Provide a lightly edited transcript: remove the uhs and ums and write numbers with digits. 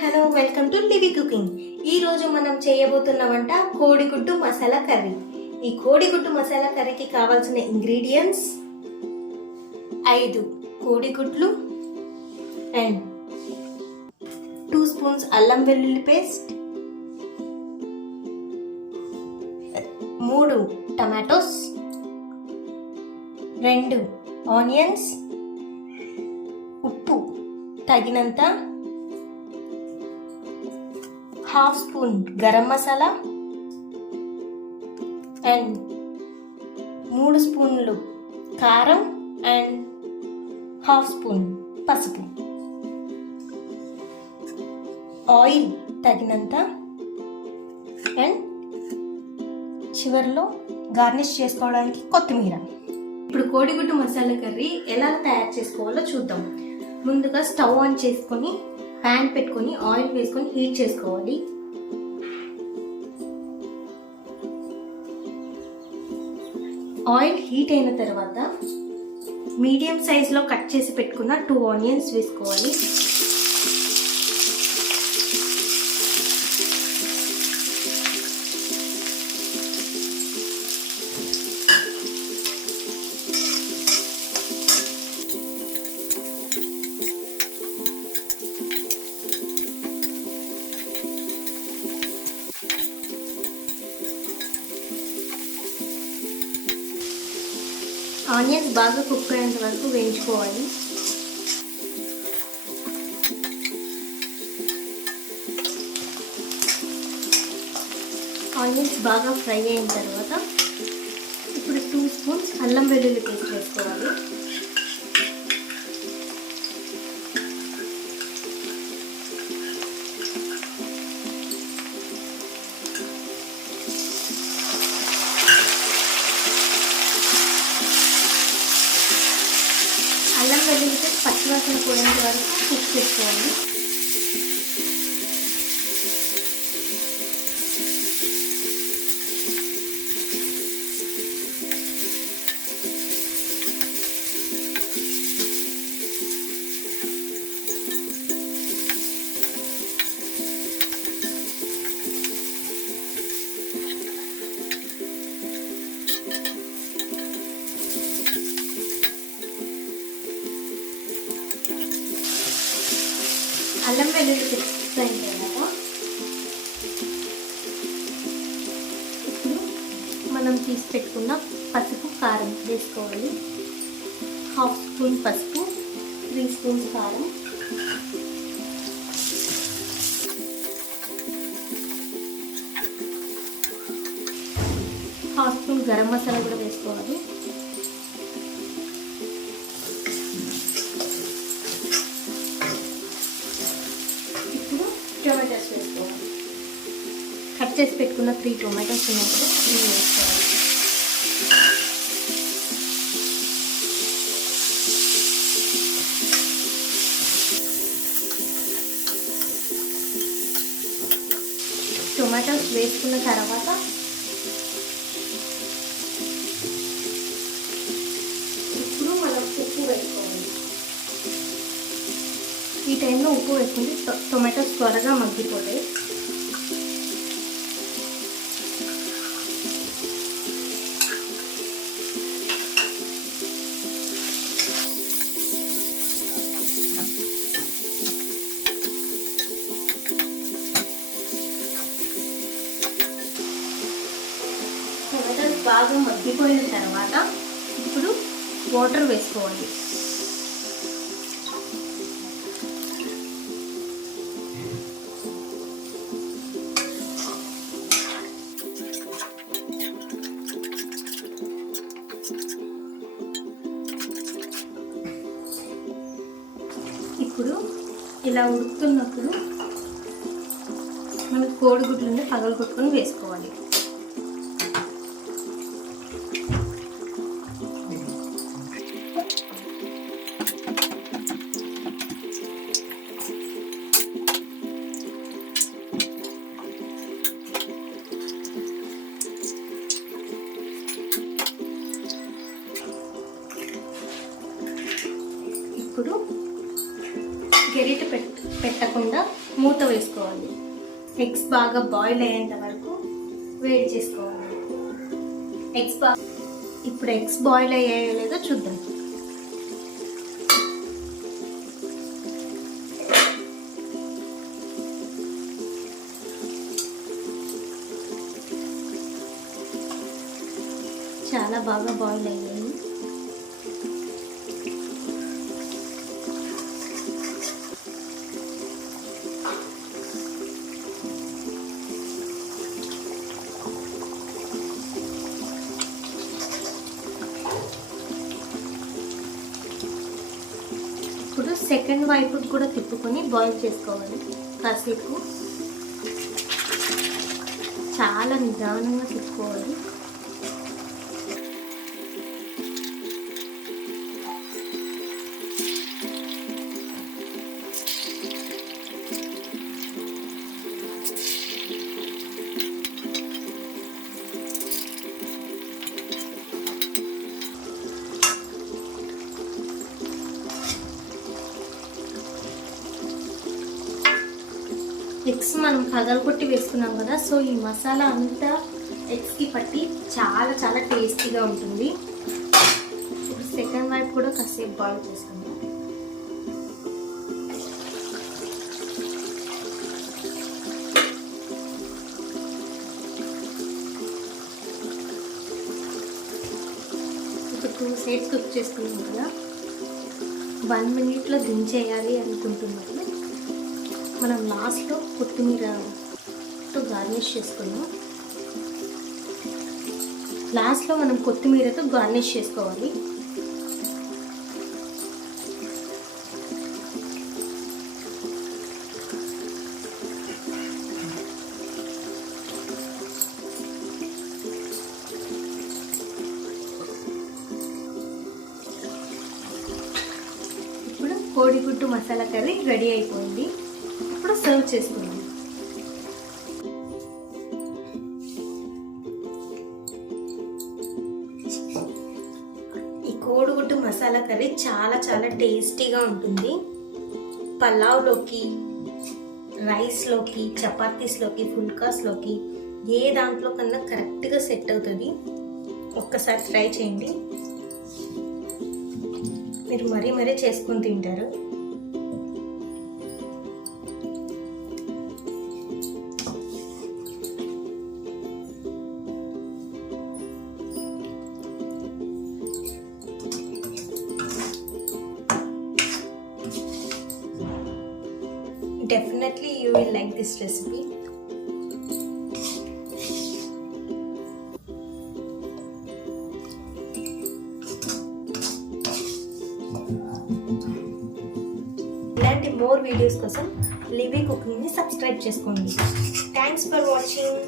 Hello welcome to Levy cooking. ఈరోజు మనం చేయబోతున్న వంట కోడిగుడ్డు మసాలా కర్రీ. ఈ కోడిగుడ్డు మసాలా కర్రీకి కావాల్సిన ఇంగ్రీడియంట్స్ 5 కోడిగుడ్లు అండ్ 2 స్పూన్స్ అల్లం వెల్లుల్లి పేస్ట్, 3 టమాటోస్, 2 ఆనియన్స్, ఉప్పు తగినంత, హాఫ్ స్పూన్ గరం మసాలా అండ్ 3 స్పూన్లు కారం అండ్ హాఫ్ స్పూన్ పసుపు, ఆయిల్ తగినంత అండ్ చివరిలో గార్నిష్ చేసుకోవడానికి కొత్తిమీర. ఇప్పుడు కోడిగుడ్డు మసాలా కర్రీ ఎలా తయారు చేసుకోవాలో చూద్దాం. ముందుగా స్టవ్ ఆన్ చేసుకొని ప్యాన్ పెట్టుకొని ఆయిల్ వేసుకొని హీట్ చేసుకోవాలి. ఆయిల్ హీట్ అయిన తర్వాత మీడియం సైజులో కట్ చేసి పెట్టుకున్న 2 ఆనియన్స్ వేసుకోవాలి. ఆనియన్స్ బాగా కుక్ అయ్యేంత వరకు వేయించుకోవాలి. ఆనియన్స్ బాగా ఫ్రై అయిన తర్వాత ఇప్పుడు 2 స్పూన్స్ అల్లం వెల్లుల్లి పేస్ట్ వేసుకోవాలి. అల్లం వెల్లుల్లి పేస్ట్ పచ్చివాసన పోయేంత వరకు కుక్ చేసుకోవాలి. అల్లం వెల్లుల్లి పేస్ట్ అయిన తర్వాత ఇప్పుడు మనం తీసి పెట్టుకున్న పసుపు కారం వేసుకోవాలి. హాఫ్ స్పూన్ పసుపు, 3 స్పూన్స్ కారం, హాఫ్ స్పూన్ గరం మసాలా కూడా వేసుకోవాలి. టొమాటోస్ వేసుకోవాలి. కట్ చేసి పెట్టుకున్న 3 టొమాటోస్ ఉన్నప్పుడు ఇవి వేసుకోవాలి. టొమాటోస్ వేసుకున్న తర్వాత ఇప్పుడు మనం ఉప్పు వేసుకోవాలి. ఈ టైంలో ఉప్పు వేసుకుంటే టొమాటోస్ త్వరగా మగ్గిపోతాయి. టొమాటోస్ బాగా మగ్గిపోయిన తర్వాత ఇప్పుడు వాటర్ వేసుకోవాలి. ఇప్పుడు ఇలా ఉడుకుతున్నప్పుడు మనం కోడిగుడ్లని పగలగొట్టుకొని వేసుకోవాలి. ఇప్పుడు గరిటె పెట్టకుండా మూత వేసుకోవాలి. ఎగ్స్ బాగా బాయిల్ అయ్యేంత వరకు వేడి చేసుకోవాలి. ఇప్పుడు ఎగ్స్ బాయిల్ అయ్యాయో లేదో చూద్దాం. చాలా బాగా బాయిల్ అయ్యాయి. ఇప్పుడు సెకండ్ వైపు కూడా తిప్పుకొని బాయిల్ చేసుకోవాలి. కాసేపు చాలా నిదానంగా తిప్పుకోవాలి. ఎగ్స్ మనం పగలగొట్టి వేసుకున్నాం కదా, సో ఈ మసాలా అంతా ఎగ్స్కి పట్టి చాలా చాలా టేస్టీగా ఉంటుంది. ఇప్పుడు సెకండ్ వైపు కూడా కాసేపు బాయిల్ చేసుకుందాం. ఇప్పుడు 2 సైడ్స్ కుక్ చేసుకున్నాం కదా, 1 మినిట్లో దించేయాలి అనుకుంటున్నాము. మనం లాస్ట్లో కొత్తిమీరతో గార్నిష్ చేసుకున్నాం. లాస్ట్లో మనం కొత్తిమీరతో గార్నిష్ చేసుకోవాలి. ఇప్పుడు కోడిగుడ్డు మసాలా కర్రీ రెడీ అయిపోయింది. ఇప్పుడు సర్వ్ చేసుకుందాం. ఈ కోడిగుడ్డు మసాలా కర్రీ చాలా చాలా టేస్టీగా ఉంటుంది. పలావ్లోకి, రైస్లోకి, చపాతీస్లోకి, ఫుల్కాస్లోకి ఏ దాంట్లో కన్నా కరెక్ట్గా సెట్ అవుతుంది. ఒక్కసారి ట్రై చేయండి, మీరు మరీ మరీ చేసుకొని తింటారు. Definitely you will like this recipe. ఇలాంటి మోర్ వీడియోస్ కోసం లివీ కుకింగ్ని సబ్స్క్రైబ్ చేసుకోండి. Thanks for watching.